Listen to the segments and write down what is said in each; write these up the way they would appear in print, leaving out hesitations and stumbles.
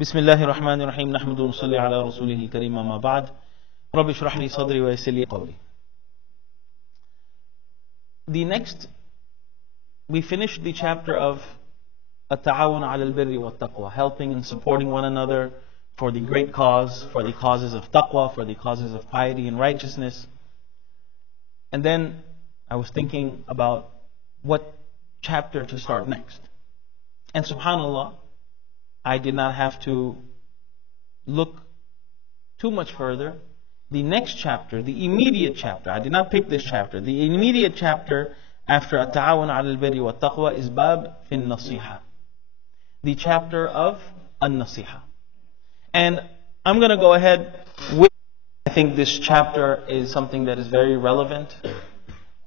بسم الله الرحمن الرحيم نحمد ونصلي على رسوله الكريم ما بعد رب اشرح لي صدري ويسر لي قولي. The next, we finished the chapter of التعاون على البر والتقوى, helping and supporting one another for the great cause, for the causes of taqwa, for the causes of piety and righteousness. And then I was thinking about what chapter to start next. And subhanAllah, I did not have to look too much further. The next chapter, the immediate chapter, I did not pick this chapter, the immediate chapter after التعاون على البر والتقوى is باب في النصيحة, the chapter of النصيحة. And I'm going to go ahead with, I think this chapter is something that is very relevant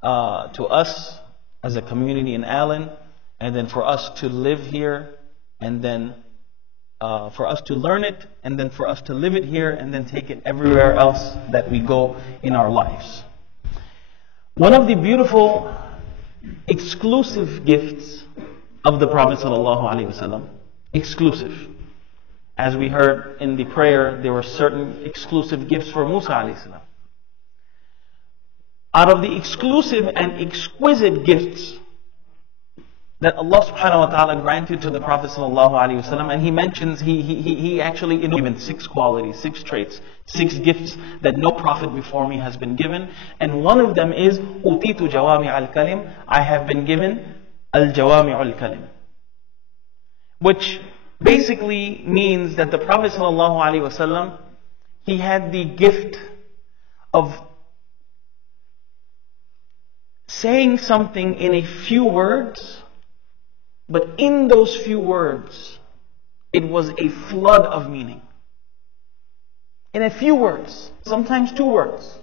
to us as a community in Allen, and then for us to live here, and then for us to learn it, and then for us to live it here, and then take it everywhere else that we go in our lives. One of the beautiful, exclusive gifts of the Prophet ﷺ, exclusive. As we heard in the prayer, there were certain exclusive gifts for Musa ﷺ. Out of the exclusive and exquisite gifts that Allah subhanahu wa ta'ala granted to the Prophet sallallahu alaihi wasallam, and he mentions, he actually given 6 qualities, 6 traits, 6 gifts that no prophet before me has been given. And one of them is utitu jawami al-kalim, I have been given al-jawami al-kalim, which basically means that the Prophet sallallahu alaihi wasallam, he had the gift of saying something in a few words, but in those few words, it was a flood of meaning. In a few words, sometimes 2 words,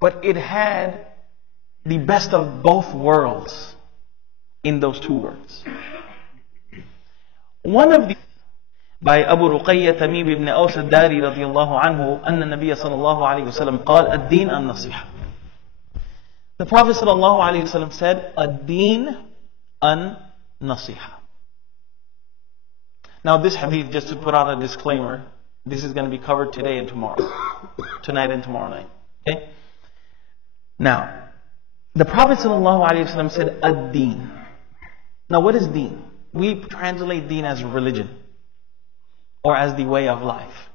but it had the best of both worlds in those 2 words. One of the by Abu Ruqayya Tamim ibn Aws al-Dari radiyallahu anhu, أن النبي صلى الله عليه وسلم قال الدين النصيحة. The Prophet sallallahu alaihi wasallam said, "Ad-din an-nasiha." Now this hadith, just to put out a disclaimer, this is going to be covered today and tomorrow. Tonight and tomorrow night. Okay? Now, the Prophet sallallahu alaihi wasallam said, "Ad-din." Now what is deen? We translate deen as religion, or as the way of life.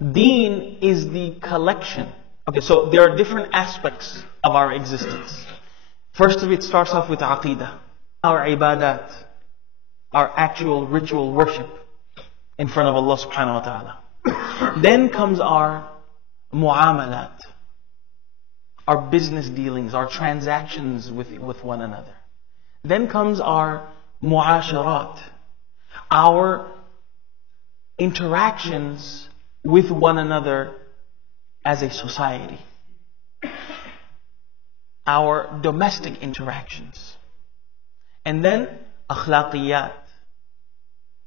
Deen is the collection. Okay, so there are different aspects of our existence. First of it starts off with aqidah, our ibadat, our actual ritual worship in front of Allah subhanahu wa ta'ala. Then comes our muamalat, our business dealings, our transactions with one another. Then comes our muasharat, our interactions with one another as a society, our domestic interactions. And then akhlaqiyat,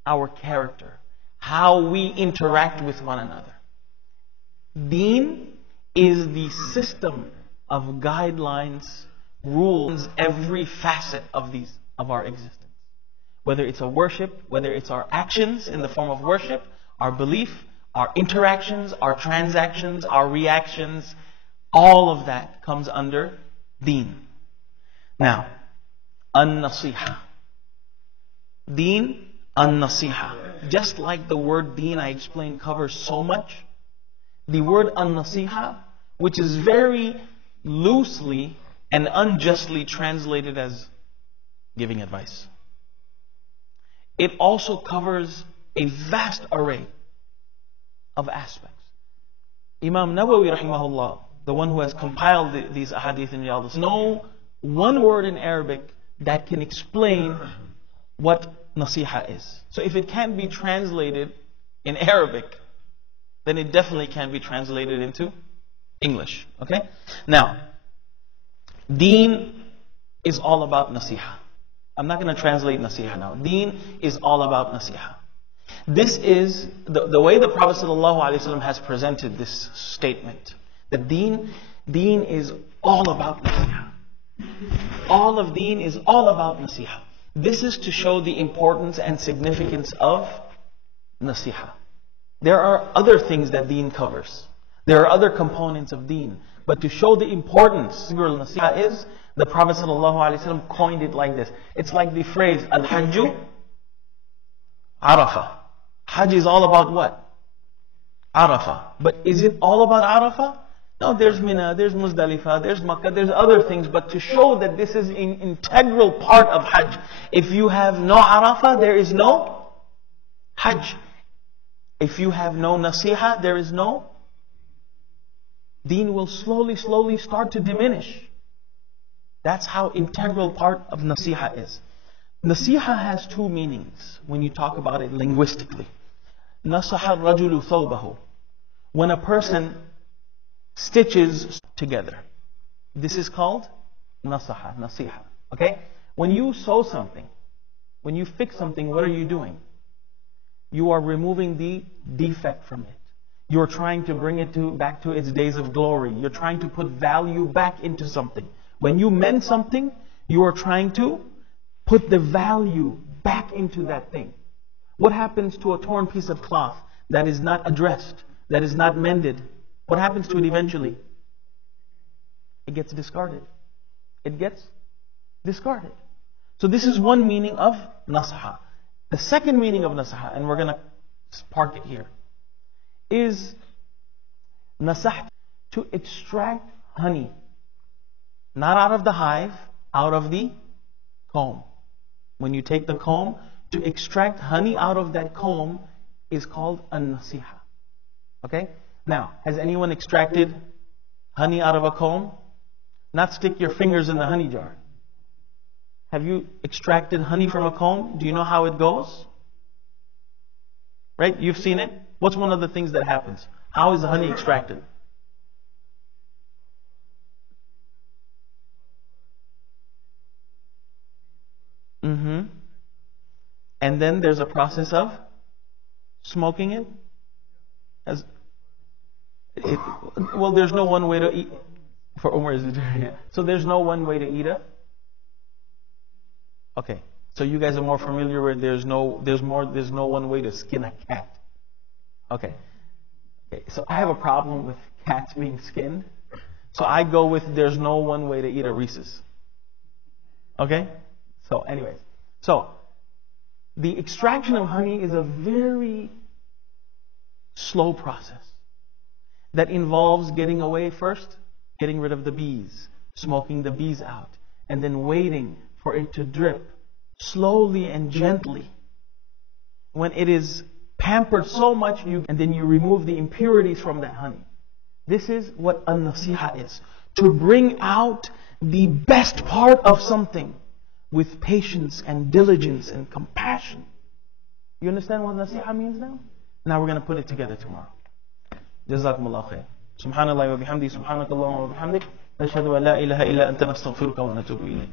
our character, how we interact with one another. Deen is the system of guidelines, rules, every facet of our existence. Whether it's a worship, whether it's our actions in the form of worship, our belief, our interactions, our transactions, our reactions, all of that comes under deen. Now, an-nasiha. Deen, an-nasiha. Just like the word deen, I explained, covers so much, the word an-nasiha, which is very loosely and unjustly translated as giving advice, it also covers a vast array of aspects. Imam Nawawi rahimahullah, the one who has compiled these ahadith in Riyadh, no one word in Arabic that can explain what nasiha is. So if it can't be translated in Arabic, then it definitely can be translated into English. Okay? Now, deen is all about nasiha. I'm not going to translate nasiha now. Deen is all about nasiha. This is the way the Prophet ﷺ has presented this statement. That deen is all about nasiha. All of deen is all about nasiha. This is to show the importance and significance of nasiha. There are other things that deen covers. There are other components of deen. But to show the importance, nasiha is, the Prophet ﷺ coined it like this. It's like the phrase, Al-Hajju Arafah. Hajj is all about what? Arafah. But is it all about Arafah? No, there's Mina, there's Muzdalifah, there's Makkah, there's other things. But to show that this is an integral part of Hajj. If you have no Arafah, there is no Hajj. If you have no Nasiha, there is no. Deen will slowly start to diminish. That's how integral part of Nasiha is. Nasiha has two meanings when you talk about it linguistically. Nasaha rajulu thawbahu. When a person stitches together. This is called nasaha, nasiha. Okay? When you sew something, when you fix something, what are you doing? You are removing the defect from it. You're trying to bring it back to its days of glory. You're trying to put value back into something. When you mend something, you are trying to put the value back into that thing. What happens to a torn piece of cloth that is not addressed, that is not mended? What happens to it eventually? It gets discarded. It gets discarded. So this is one meaning of nasaha. The second meaning of nasaha, and we're going to park it here, is nasah, to extract honey. Not out of the hive, out of the comb. When you take the comb, to extract honey out of that comb is called a nasiha. Okay? Now, has anyone extracted honey out of a comb? Not stick your fingers in the honey jar. Have you extracted honey from a comb? Do you know how it goes? Right? You've seen it? What's one of the things that happens? How is the honey extracted? And then there's a process of smoking it. Well, there's no one way to eat. For Umar is vegetarian. So there's no one way to eat it. Okay. So you guys are more familiar with there's no one way to skin a cat. Okay. So I have a problem with cats being skinned. So I go with there's no one way to eat a Reese's. Okay? So anyways. So the extraction of honey is a very slow process that involves getting away first, getting rid of the bees, smoking the bees out, and then waiting for it to drip slowly and gently. When it is pampered so much, and then you remove the impurities from that honey. This is what an-nasiha is. To bring out the best part of something with patience and diligence and compassion. You understand what nasiha means now? Now we're going to put it together tomorrow. Jazakumullah khair. Subhanallah wa bihamdi, subhanakallahumma wa bihamdik. Nashhadu an la ilaha illa anta nastaghfiruka wa natubu ilayk.